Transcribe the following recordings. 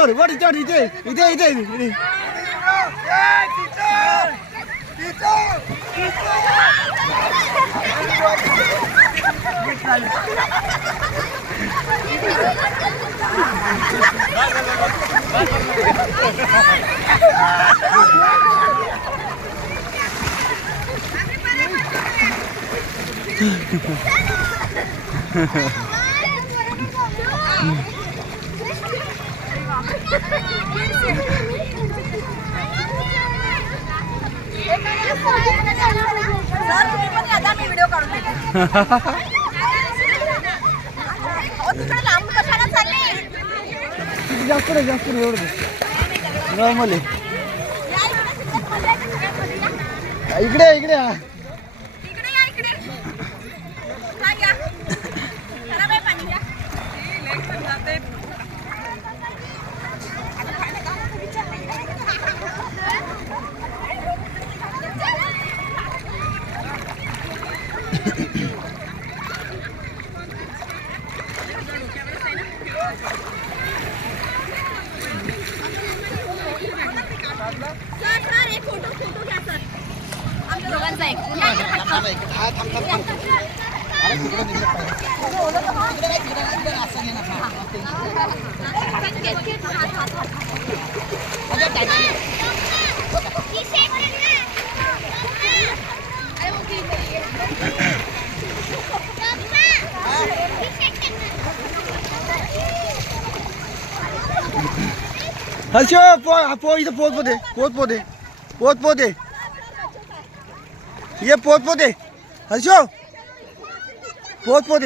बरोबर इथे इथे इथे इथे व्हिडिओ काढून जास्त एवढं नॉर्मल आहे. इकडे इकडे हर्षो इथं पोत ये पोत हर्षो पोत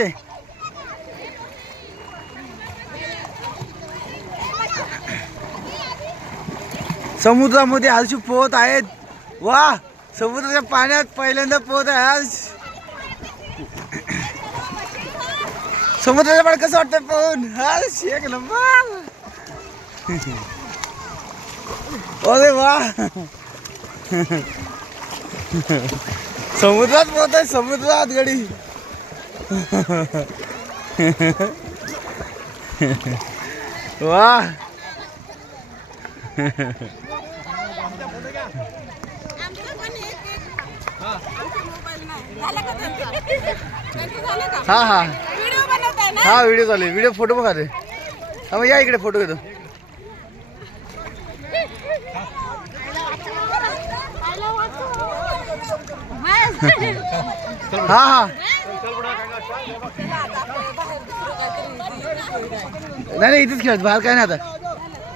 समुद्रामध्ये हर्षू पोहत आहेत. वा समुद्राच्या पाण्यात पहिल्यांदा पोहत आहे आज. समुद्राच्या पाण्यात कसं वाटतं पोहून? हर्ष एक नंबर. अरे वा समुद्रात पोहत आहे समुद्रात गडी. वा हा हा हा व्हिडिओ चालू. व्हिडिओ फोटो बघा ते. हा मग या इकडे फोटो घेतो. हा हा नाही इथेच खेळत बाहेर काय नाही आता.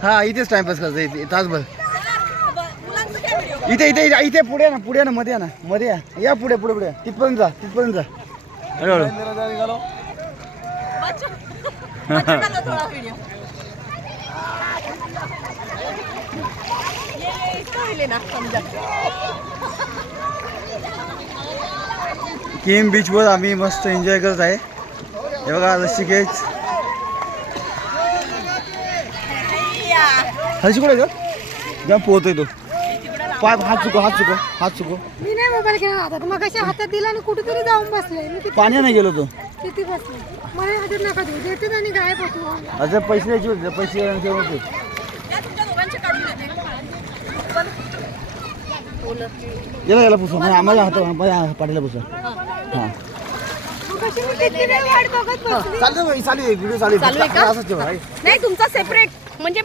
हा इथेच टाइमपास करायचं तासभर. इथे इथे इथे पुढे ना मध्ये या पुढे तिथपर्यंत जा हळूहळू. किम बीच वर आम्ही मस्त एन्जॉय करत आहे. हे बघा ऋषिकेश. हर्षी कुठे जेव्हा पोहतोय तो पाय हात चुको. मी नाही मोबाईल घेणार आता. मग कशा हातात दिला आणि कुठेतरी जाऊन बसले. मी पाण्या नाही गेलो तो. किती बसले मला हातात नका देऊ. देते आणि गायब होतो. अच्छा पैसे द्यायचे होते. पैसे याला पुसू आम्हाला हात पाठीला पुसा. हां चालू व्हिडिओ चालू नाही तुमचा सेपरेट म्हणजे